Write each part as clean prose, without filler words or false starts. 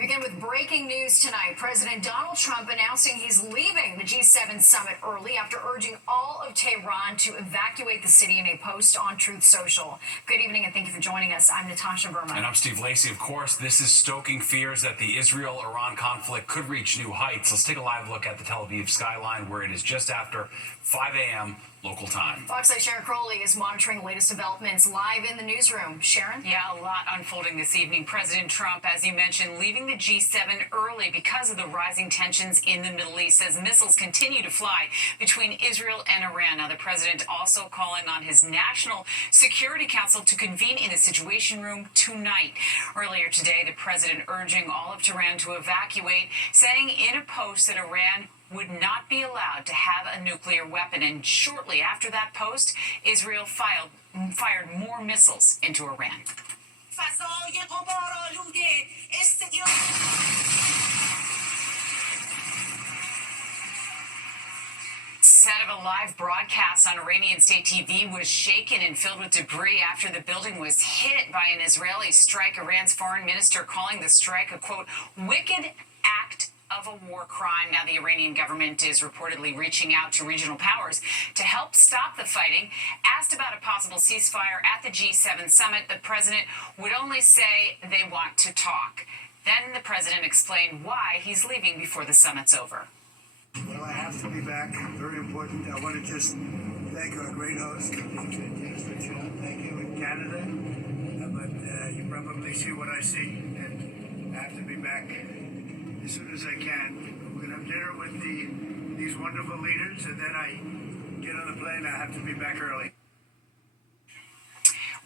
We begin with breaking news tonight. President Donald Trump announcing he's leaving the G7 summit early after urging all of Tehran to evacuate the city in a post on Truth Social. Good evening and thank you for joining us. I'm Natasha Verma. And I'm Steve Lacey. Of course, this is stoking fears that the Israel-Iran conflict could reach new heights. Let's take a live look at the Tel Aviv skyline where it is just after 5 a.m. local time. Fox 8's Sharon Crowley is monitoring the latest developments live in the newsroom. Sharon? Yeah, a lot unfolding this evening. President Trump, as you mentioned, leaving the G7 early because of the rising tensions in the Middle East as missiles continue to fly between Israel and Iran. Now, the president also calling on his National Security Council to convene in a situation room tonight. Earlier today, the president urging all of Tehran to evacuate, saying in a post that Iran would not be allowed to have a nuclear weapon. And shortly after that post, Israel fired more missiles into Iran. Set of a live broadcast on Iranian state TV was shaken and filled with debris after the building was hit by an Israeli strike. Iran's foreign minister calling the strike a, quote, wicked act of a war crime. Now, the Iranian government is reportedly reaching out to regional powers to help stop the fighting. Asked about a possible ceasefire at the G7 summit, the president would only say they want to talk. Then the president explained why he's leaving before the summit's over. Well, I have to be back. Very important. I want to just thank our great host. Thank you in Canada. But you probably see what I see, and I have to be back as soon as I can. We're going to have dinner with these wonderful leaders, and then I get on the plane. I have to be back early.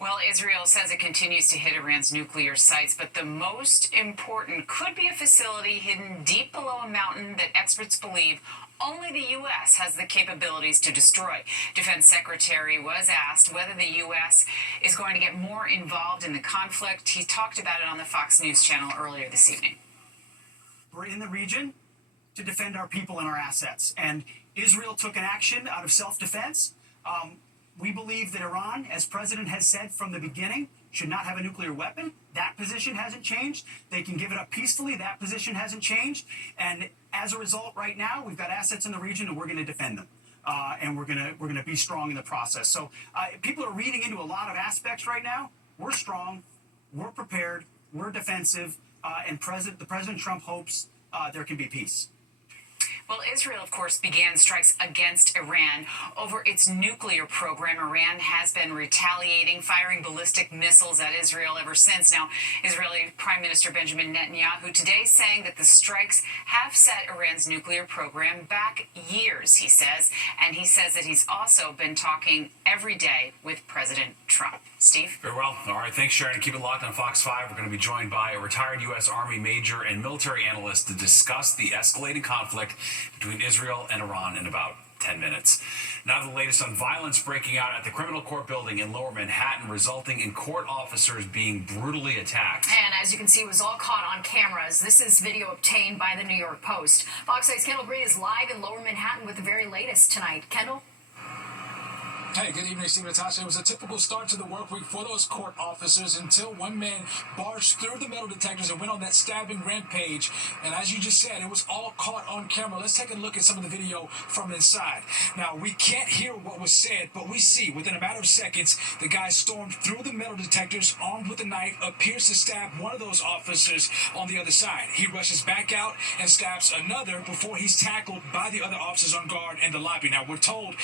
Well, Israel says it continues to hit Iran's nuclear sites, but the most important could be a facility hidden deep below a mountain that experts believe only the U.S. has the capabilities to destroy. Defense Secretary was asked whether the U.S. is going to get more involved in the conflict. He talked about it on the Fox News channel earlier this evening. We're in the region to defend our people and our assets, and Israel took an action out of self-defense. We believe that Iran, as President has said from the beginning, should not have a nuclear weapon. That position hasn't changed. They can give it up peacefully. That position hasn't changed. And as a result, right now, we've got assets in the region, and we're going to defend them. And we're going to be strong in the process. So people are reading into a lot of aspects right now. We're strong. We're prepared. We're defensive. And President Trump hopes there can be peace. Well, Israel, of course, began strikes against Iran over its nuclear program. Iran has been retaliating, firing ballistic missiles at Israel ever since. Now, Israeli Prime Minister Benjamin Netanyahu today saying that the strikes have set Iran's nuclear program back years, he says. And he says that he's also been talking every day with President Trump. Steve? Very well. All right. Thanks, Sharon. Keep it locked on Fox 5. We're going to be joined by a retired U.S. Army major and military analyst to discuss the escalating conflict between Israel and Iran in about 10 minutes. Now the latest on violence breaking out at the criminal court building in Lower Manhattan, resulting in court officers being brutally attacked. And as you can see, it was all caught on cameras. This is video obtained by the New York Post. Fox 8's Kendall Green is live in Lower Manhattan with the very latest tonight. Kendall? Hey, good evening, Steve and Natasha. It was a typical start to the work week for those court officers until one man barged through the metal detectors and went on that stabbing rampage. And as you just said, it was all caught on camera. Let's take a look at some of the video from inside. Now, we can't hear what was said, but we see within a matter of seconds, the guy stormed through the metal detectors armed with a knife, appears to stab one of those officers on the other side. He rushes back out and stabs another before he's tackled by the other officers on guard in the lobby. Now, we're told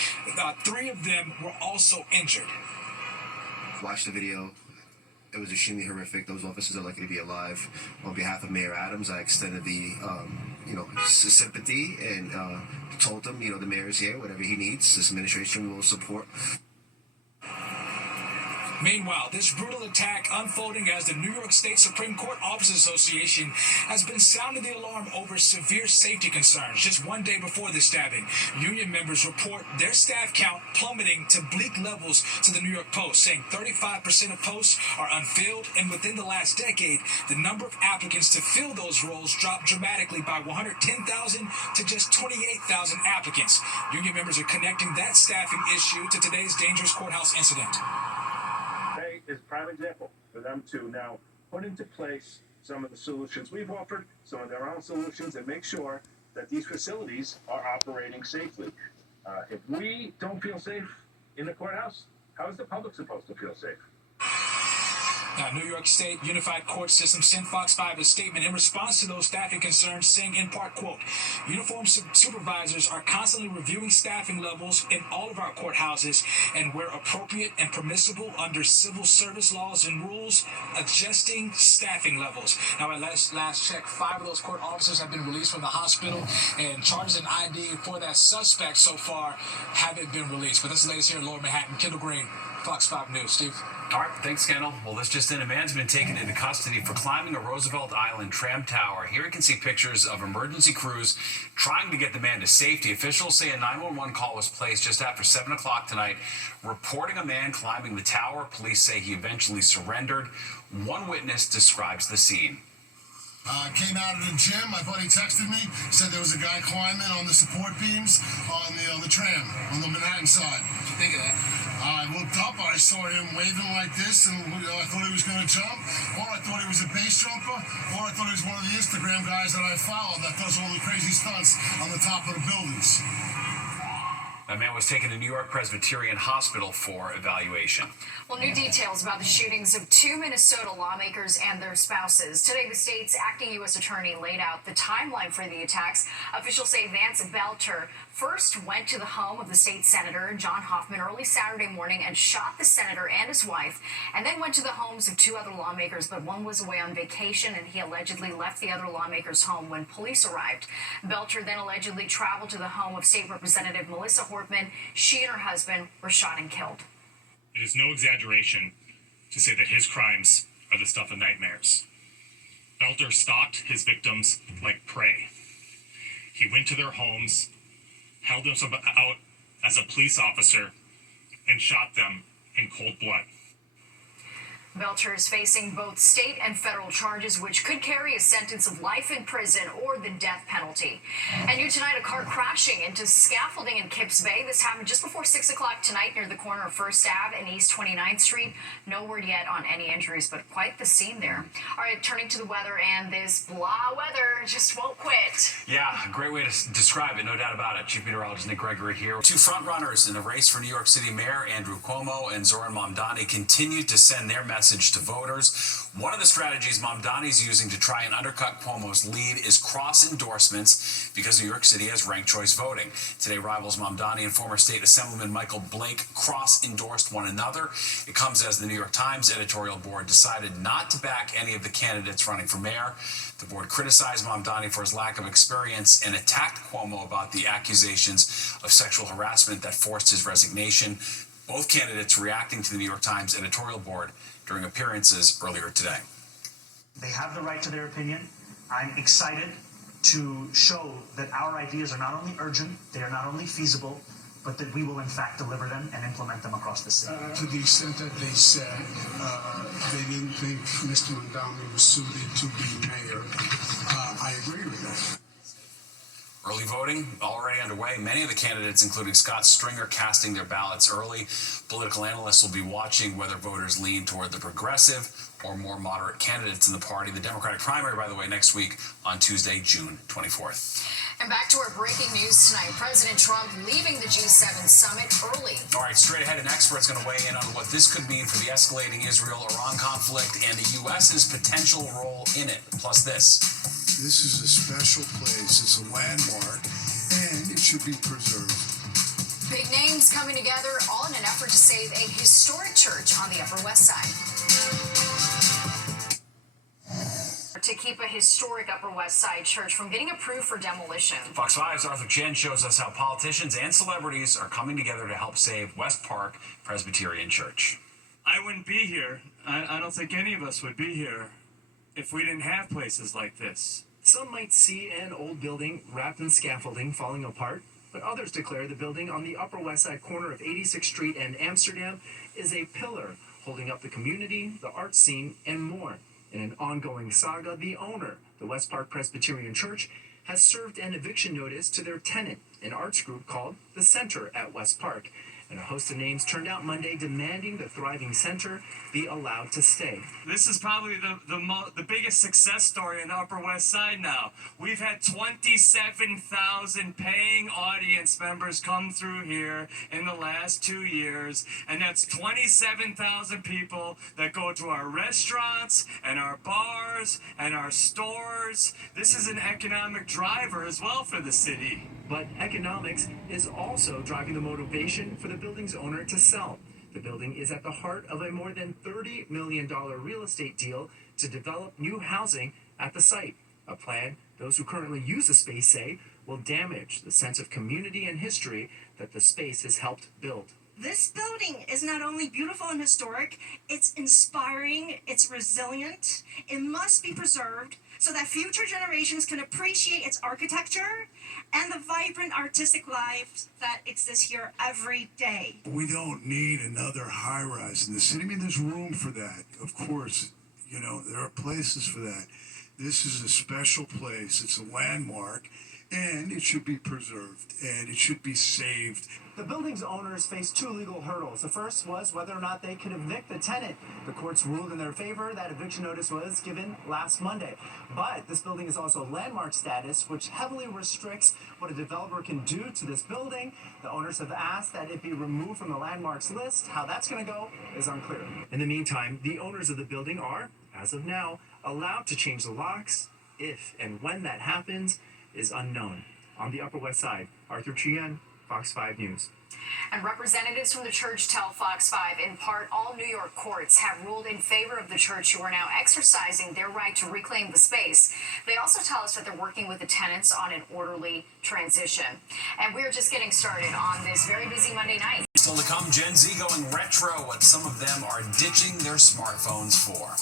3 of them were also injured. Watch the video. It was extremely horrific. Those officers are lucky to be alive. On behalf of Mayor Adams, I extended the, sympathy and told him, the mayor is here. Whatever he needs, this administration will support. Meanwhile, this brutal attack unfolding as the New York State Supreme Court Officers Association has been sounding the alarm over severe safety concerns. Just one day before the stabbing, union members report their staff count plummeting to bleak levels to the New York Post, saying 35% of posts are unfilled, and within the last decade, the number of applicants to fill those roles dropped dramatically by 110,000 to just 28,000 applicants. Union members are connecting that staffing issue to today's dangerous courthouse incident. Is a prime example for them to now put into place some of the solutions we've offered, some of their own solutions, and make sure that these facilities are operating safely. If we don't feel safe in the courthouse, how is the public supposed to feel safe? Now, New York State Unified Court System sent Fox 5 a statement in response to those staffing concerns, saying in part, quote, uniformed supervisors are constantly reviewing staffing levels in all of our courthouses and where appropriate and permissible under civil service laws and rules, adjusting staffing levels. Now, at last check, 5 of those court officers have been released from the hospital, and charges and ID for that suspect so far haven't been released. But that's the latest here in Lower Manhattan. Kendall Green, Fox 5 News. Steve? All right, thanks, Kendall. Well, this just in, a man's been taken into custody for climbing a Roosevelt Island tram tower. Here you can see pictures of emergency crews trying to get the man to safety. Officials say a 911 call was placed just after 7 o'clock tonight, reporting a man climbing the tower. Police say he eventually surrendered. One witness describes the scene. Came out of the gym. My buddy texted me, said there was a guy climbing on the support beams on the tram on the Manhattan side. What did you think of that? I looked up, I saw him waving like this, and I thought he was going to jump, or I thought he was a base jumper, or I thought he was one of the Instagram guys that I follow that does all the crazy stunts on the top of the buildings. That man was taken to New York Presbyterian Hospital for evaluation. Well, new details about the shootings of 2 Minnesota lawmakers and their spouses. Today, the state's acting U.S. attorney laid out the timeline for the attacks. Officials say Vance Belter first went to the home of the state senator, John Hoffman, early Saturday morning and shot the senator and his wife, and then went to the homes of 2 other lawmakers, but one was away on vacation, and he allegedly left the other lawmaker's home when police arrived. Belter then allegedly traveled to the home of State Representative Melissa Hortman. She and her husband were shot and killed. It is no exaggeration to say that his crimes are the stuff of nightmares. Belter stalked his victims like prey. He went to their homes, held himself out as a police officer, and shot them in cold blood. Belter is facing both state and federal charges, which could carry a sentence of life in prison or the death penalty. And new tonight, a car crashing into scaffolding in Kips Bay. This happened just before 6 o'clock tonight near the corner of First Ave and East 29th Street. No word yet on any injuries, but quite the scene there. All right, turning to the weather, and this blah weather just won't quit. Yeah, a great way to describe it, no doubt about it. Chief Meteorologist Nick Gregory here. 2 frontrunners in a race for New York City Mayor Andrew Cuomo and Zoran Mamdani continue to send their message to voters. One of the strategies Mamdani's using to try and undercut Cuomo's lead is cross endorsements, because New York City has ranked choice voting. Today, rivals Mamdani and former State Assemblyman Michael Blake cross endorsed one another. It comes as the New York Times editorial board decided not to back any of the candidates running for mayor. The board criticized Mamdani for his lack of experience and attacked Cuomo about the accusations of sexual harassment that forced his resignation. Both candidates reacting to the New York Times editorial board during appearances earlier today. They have the right to their opinion. I'm excited to show that our ideas are not only urgent, they are not only feasible, but that we will in fact deliver them and implement them across the city. To the extent that they said they didn't think Mr. Mamdani was suited to be mayor, I agree with that. Early voting already underway. Many of the candidates, including Scott Stringer, casting their ballots early. Political analysts will be watching whether voters lean toward the progressive or more moderate candidates in the party. The Democratic primary, by the way, next week on Tuesday, June 24th. And back to our breaking news tonight. President Trump leaving the G7 summit early. All right, straight ahead, an expert's going to weigh in on what this could mean for the escalating Israel-Iran conflict and the U.S.'s potential role in it. Plus this. This is a special place. It's a landmark, and it should be preserved. Big names coming together, all in an effort to save a historic church on the Upper West Side. To keep a historic Upper West Side church from getting approved for demolition. Fox 5's Arthur Chen shows us how politicians and celebrities are coming together to help save West Park Presbyterian Church. I wouldn't be here. I don't think any of us would be here if we didn't have places like this. Some might see an old building wrapped in scaffolding falling apart, but others declare the building on the Upper West Side corner of 86th Street and Amsterdam is a pillar holding up the community, the art scene, and more. In an ongoing saga, the owner, the West Park Presbyterian Church, has served an eviction notice to their tenant, an arts group called The Center at West Park. and a host of names turned out Monday demanding the thriving center be allowed to stay. This is probably the biggest success story in the Upper West Side now. We've had 27,000 paying audience members come through here in the last 2 years, and that's 27,000 people that go to our restaurants and our bars and our stores. This is an economic driver as well for the city. But economics is also driving the motivation for the building's owner to sell. The building is at the heart of a more than $30 million real estate deal to develop new housing at the site, a plan those who currently use the space say will damage the sense of community and history that the space has helped build. This building is not only beautiful and historic, it's inspiring, it's resilient, it must be preserved so that future generations can appreciate its architecture and the vibrant artistic lives that exist here every day. We don't need another high-rise in the city. I mean, there's room for that, of course. You know, there are places for that. This is a special place. It's a landmark, and it should be preserved, and it should be saved. The building's owners faced two legal hurdles. The first was whether or not they could evict the tenant. The courts ruled in their favor. That eviction notice was given last Monday. But this building is also landmark status, which heavily restricts what a developer can do to this building. The owners have asked that it be removed from the landmarks list. How that's going to go is unclear. In the meantime, the owners of the building are, as of now, allowed to change the locks. If and when that happens is unknown. On the Upper West Side, Arthur Chien, Fox 5 News. And representatives from the church tell Fox 5, in part, all New York courts have ruled in favor of the church, who are now exercising their right to reclaim the space. They also tell us that they're working with the tenants on an orderly transition. And we're just getting started on this very busy Monday night. Still to come, Gen Z going retro, what some of them are ditching their smartphones for.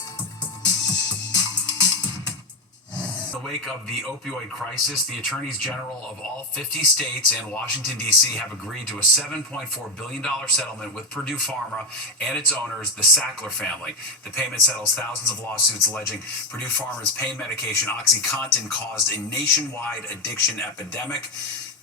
In the wake of the opioid crisis, the attorneys general of all 50 states and Washington, D.C. have agreed to a $7.4 billion settlement with Purdue Pharma and its owners, the Sackler family. The payment settles thousands of lawsuits alleging Purdue Pharma's pain medication OxyContin caused a nationwide addiction epidemic.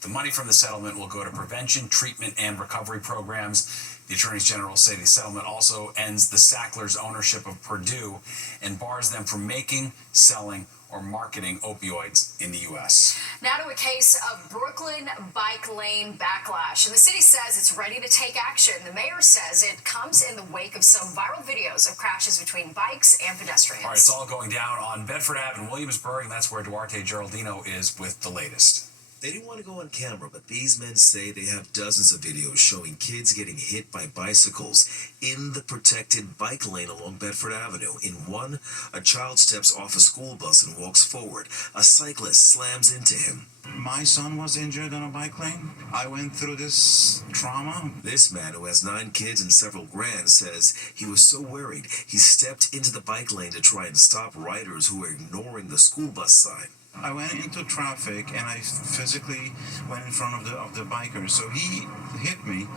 The money from the settlement will go to prevention, treatment, and recovery programs. The attorneys general say the settlement also ends the Sacklers' ownership of Purdue and bars them from making, selling, or marketing opioids in the U.S. Now to a case of Brooklyn bike lane backlash. And the city says it's ready to take action. The mayor says it comes in the wake of some viral videos of crashes between bikes and pedestrians. All right, it's all going down on Bedford Ave in Williamsburg, and that's where Duarte Geraldino is with the latest. They didn't want to go on camera, but these men say they have dozens of videos showing kids getting hit by bicycles in the protected bike lane along Bedford Avenue. In one, a child steps off a school bus and walks forward. A cyclist slams into him. My son was injured on a bike lane. I went through this trauma. This man, who has 9 kids and several grands, says he was so worried he stepped into the bike lane to try and stop riders who were ignoring the school bus sign. I went into traffic and I physically went in front of the biker. So he hit me.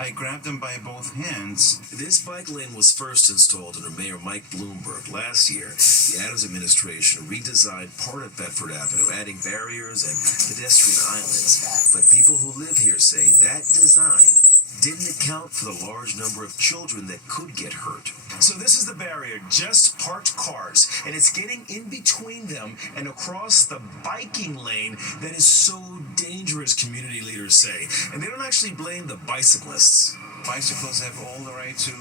I grabbed him by both hands. This bike lane was first installed under Mayor Mike Bloomberg last year. The Adams administration redesigned part of Bedford Avenue, adding barriers and pedestrian islands. But people who live here say that design didn't account for the large number of children that could get hurt. So this is the barrier, just parked cars, and it's getting in between them and across the biking lane that is so dangerous, community leaders say. And they don't actually blame the bicyclists. Bicyclists have all the right to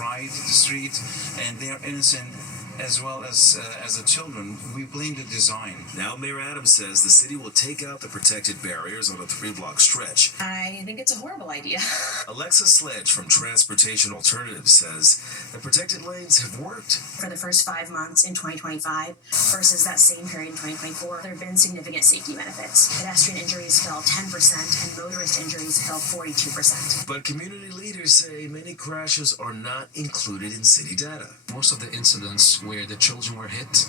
ride the street, and they are innocent as well as the children. We blame the design. Now Mayor Adams says the city will take out the protected barriers on a 3-block stretch. I think it's a horrible idea. Alexa Sledge from Transportation Alternatives says the protected lanes have worked. For the first 5 months in 2025 versus that same period in 2024, there have been significant safety benefits. Pedestrian injuries fell 10% and motorist injuries fell 42%. But community leaders say many crashes are not included in city data. Most of the incidents where the children were hit,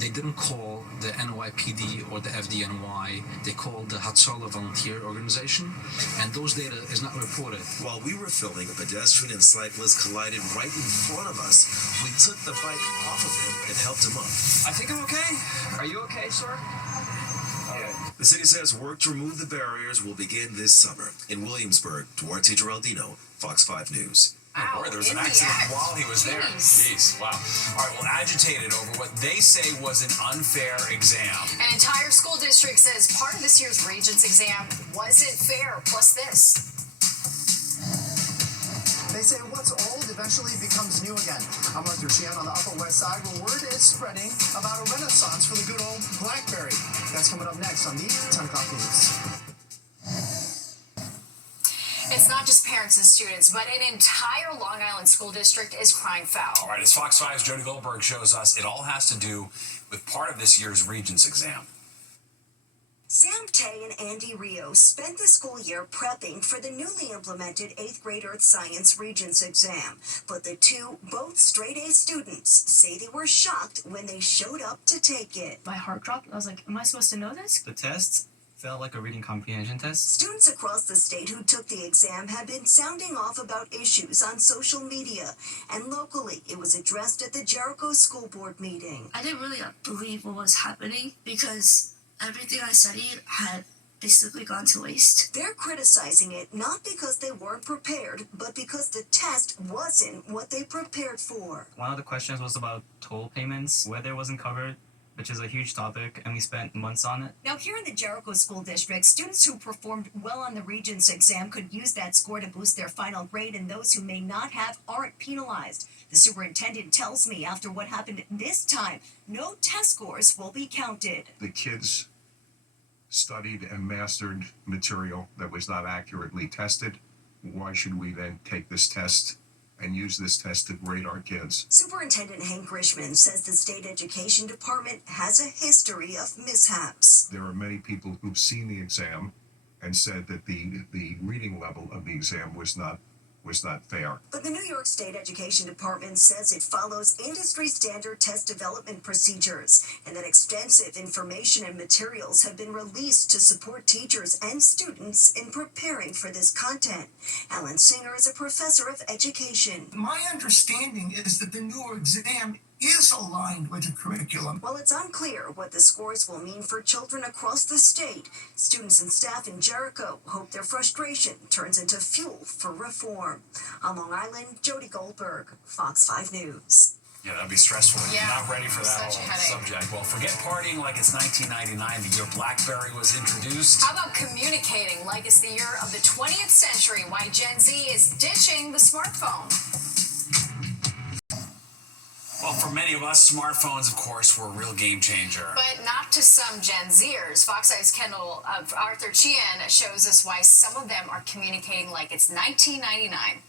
they didn't call the NYPD or the FDNY, they called the Hatzalah Volunteer Organization, and those data is not reported. While we were filming, a pedestrian and cyclist collided right in front of us. We took the bike off of him and helped him up. I think I'm okay. Are you okay, sir? The city says work to remove the barriers will begin this summer. In Williamsburg, Duarte Geraldino, Fox 5 News. Boy, there was an accident while he was there. Jeez, wow. All right, well, agitated over what they say was an unfair exam. An entire school district says part of this year's Regents exam wasn't fair. Plus this. They say what's old eventually becomes new again. I'm Arthur Chian on the Upper West Side, where word is spreading about a renaissance for the good old BlackBerry. That's coming up next on the 10 o'clock news. It's not just parents and students, but an entire Long Island school district is crying foul. All right, as Fox 5's Jody Goldberg shows us, it all has to do with part of this year's Regents exam. Sam Tay and Andy Rio spent the school year prepping for the newly implemented 8th grade Earth Science Regents exam. But the two, both straight-A students, say they were shocked when they showed up to take it. My heart dropped. I was like, am I supposed to know this? The tests felt like a reading comprehension test. Students across the state who took the exam have been sounding off about issues on social media, and locally it was addressed at the Jericho School Board meeting. I didn't really believe what was happening because everything I studied had basically gone to waste. They're criticizing it not because they weren't prepared, but because the test wasn't what they prepared for. One of the questions was about toll payments, whether it wasn't covered, which is a huge topic, and we spent months on it. Now, here in the Jericho School District, students who performed well on the Regents exam could use that score to boost their final grade, and those who may not have aren't penalized. The superintendent tells me after what happened this time, no test scores will be counted. The kids studied and mastered material that was not accurately tested. Why should we then take this test and use this test to grade our kids? Superintendent Hank Grishman says the state education department has a history of mishaps. There are many people who've seen the exam and said that the reading level of the exam was not fair. But the New York State Education Department says it follows industry standard test development procedures and that extensive information and materials have been released to support teachers and students in preparing for this content. Alan Singer is a professor of education. My understanding is that the new exam is aligned with the curriculum. While it's unclear what the scores will mean for children across the state, students and staff in Jericho hope their frustration turns into fuel for reform. On Long Island, Jody Goldberg, Fox 5 News. Yeah, that'd be stressful. Yeah, You're not ready for that such a whole headache. subject. Well, forget partying like it's 1999, the year BlackBerry was introduced. How about communicating like it's the year of the 20th century? Why Gen Z is ditching the smartphone. Well, for many of us, smartphones, of course, were a real game changer. But not to some Gen Zers. Fox 5's Kendall Arthur Chian shows us why some of them are communicating like it's 1999.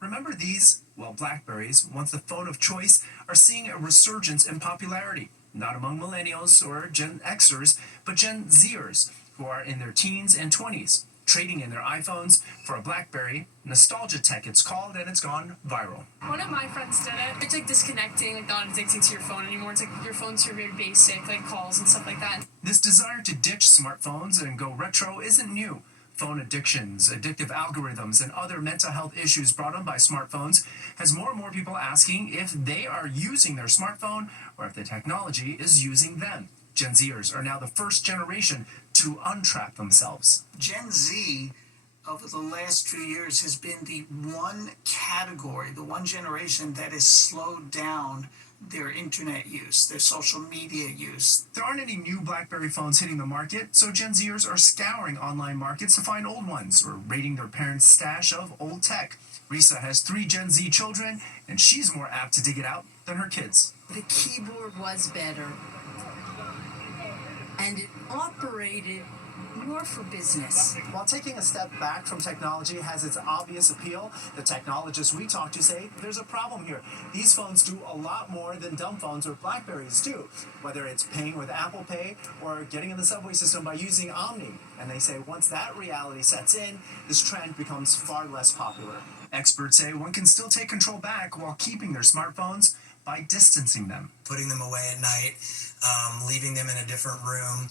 Remember these? Well, BlackBerries, once the phone of choice, are seeing a resurgence in popularity. Not among millennials or Gen Xers, but Gen Zers, who are in their teens and 20s, trading in their iPhones for a BlackBerry. Nostalgia tech, it's called, and it's gone viral. One of my friends did it. It's like disconnecting, like not addicting to your phone anymore. It's like your phone's very basic, like calls and stuff like that. This desire to ditch smartphones and go retro isn't new. Phone addictions, addictive algorithms, and other mental health issues brought on by smartphones has more and more people asking if they are using their smartphone or if the technology is using them. Gen Zers are now the first generation to untrap themselves. Gen Z, over the last few years, has been the one category, the one generation that has slowed down their internet use, their social media use. There aren't any new BlackBerry phones hitting the market, so Gen Zers are scouring online markets to find old ones or raiding their parents' stash of old tech. Risa has 3 Gen Z children, and she's more apt to dig it out than her kids. The keyboard was better, and it operated more for business. While taking a step back from technology has its obvious appeal, the technologists we talk to say there's a problem here. These phones do a lot more than dumb phones or BlackBerries do, whether it's paying with Apple Pay or getting in the subway system by using Omni. And they say once that reality sets in, this trend becomes far less popular. Experts say one can still take control back while keeping their smartphones, by distancing them. Putting them away at night, leaving them in a different room,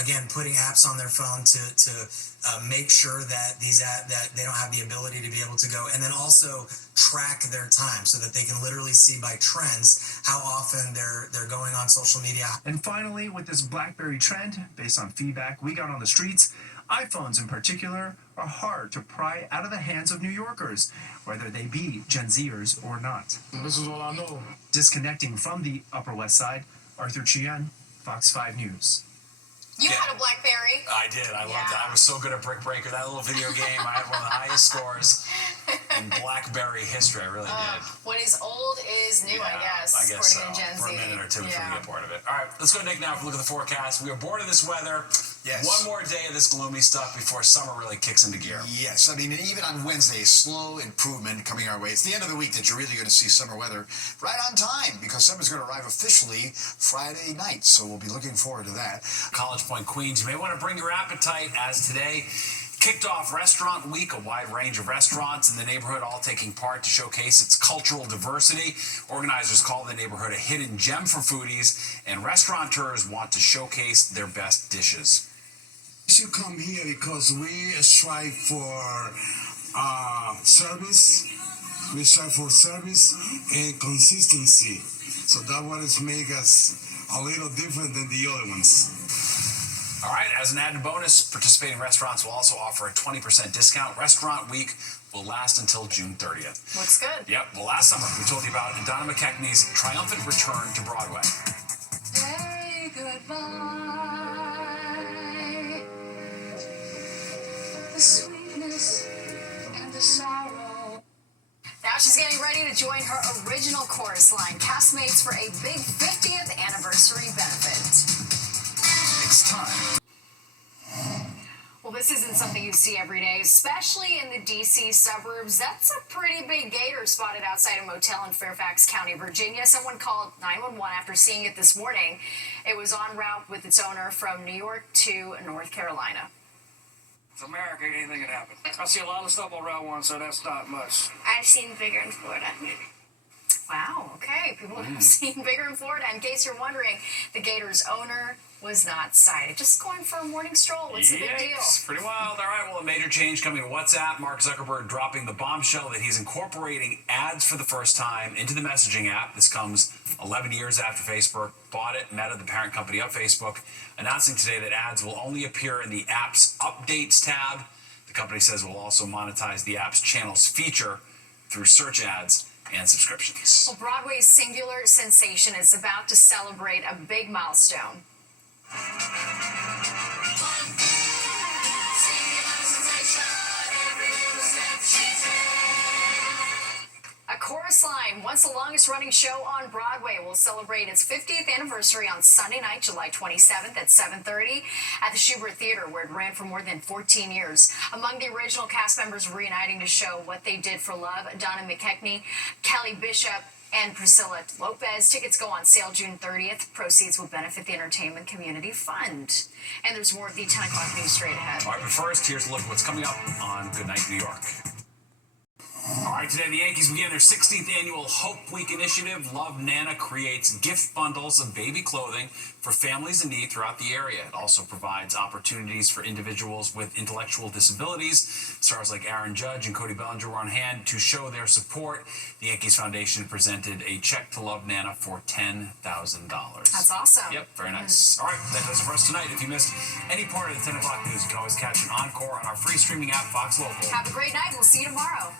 again, putting apps on their phone to make sure that that they don't have the ability to be able to go, and then also track their time so that they can literally see by trends how often they're going on social media. And finally, with this BlackBerry trend, based on feedback we got on the streets, iPhones in particular are hard to pry out of the hands of New Yorkers, whether they be Gen Zers or not. This is all I know. Disconnecting from the Upper West Side, Arthur Chien, Fox 5 News. You had a BlackBerry. I did. I loved it. I was so good at Brick Breaker, that little video game. I had one of the highest scores in BlackBerry history. I really did. What is old is new, I guess. I guess so. According to Gen For a Z. minute or two, we forget part of it. All right, let's go, Nick, now for a look at the forecast. We are bored of this weather. Yes. One more day of this gloomy stuff before summer really kicks into gear. Yes, I mean, even on Wednesday, slow improvement coming our way. It's the end of the week that you're really going to see summer weather right on time, because summer's going to arrive officially Friday night. So we'll be looking forward to that. College Point, Queens, you may want to bring your appetite, as today kicked off Restaurant Week, a wide range of restaurants in the neighborhood all taking part to showcase its cultural diversity. Organizers call the neighborhood a hidden gem for foodies, and restaurateurs want to showcase their best dishes. You should come here because we strive for service. We strive for service and consistency. So that's what is make us a little different than the other ones. All right, as an added bonus, participating restaurants will also offer a 20% discount. Restaurant Week will last until June 30th. Looks good. Yep, well, last summer we told you about Donna McKechnie's triumphant return to Broadway. Say goodbye. The sweetness and the sorrow. Now she's getting ready to join her original chorus line castmates for a big 50th anniversary benefit. It's time. Well, this isn't something you see every day, especially in the D.C. suburbs. That's a pretty big gator spotted outside a motel in Fairfax County, Virginia. Someone called 911 after seeing it this morning. It was en route with its owner from New York to North Carolina. It's America, anything can happen. I see a lot of stuff on Route 1, so that's not much. I've seen bigger in Florida. Wow, okay. People have seen bigger in Florida. In case you're wondering, the gator's owner was not sighted. Just going for a morning stroll. What's the big deal? Pretty wild. All right, well, a major change coming to WhatsApp. Mark Zuckerberg dropping the bombshell that he's incorporating ads for the first time into the messaging app. This comes 11 years after Facebook bought it. Meta, the parent company of Facebook, announcing today that ads will only appear in the app's updates tab. The company says it will also monetize the app's channels feature through search ads and subscriptions. Well, Broadway's singular sensation is about to celebrate a big milestone. A chorus line, once the longest running show on Broadway, will celebrate its 50th anniversary on Sunday night, July 27th at 7:30 at the Shubert Theater, where it ran for more than 14 years. Among the original cast members reuniting to show what they did for love, Donna McKechnie, Kelly Bishop, and Priscilla Lopez. Tickets go on sale June 30th. Proceeds will benefit the Entertainment Community Fund. And there's more of the 10 o'clock news straight ahead. All right, but first, here's a look at what's coming up on Goodnight New York. All right, today the Yankees begin their 16th annual Hope Week initiative. Love Nana creates gift bundles of baby clothing for families in need throughout the area. It also provides opportunities for individuals with intellectual disabilities. Stars like Aaron Judge and Cody Bellinger were on hand to show their support. The Yankees Foundation presented a check to Love Nana for $10,000. That's awesome. Yep, very nice. All right, that does it for us tonight. If you missed any part of the 10 o'clock news, you can always catch an encore on our free streaming app, Fox Local. Have a great night. We'll see you tomorrow.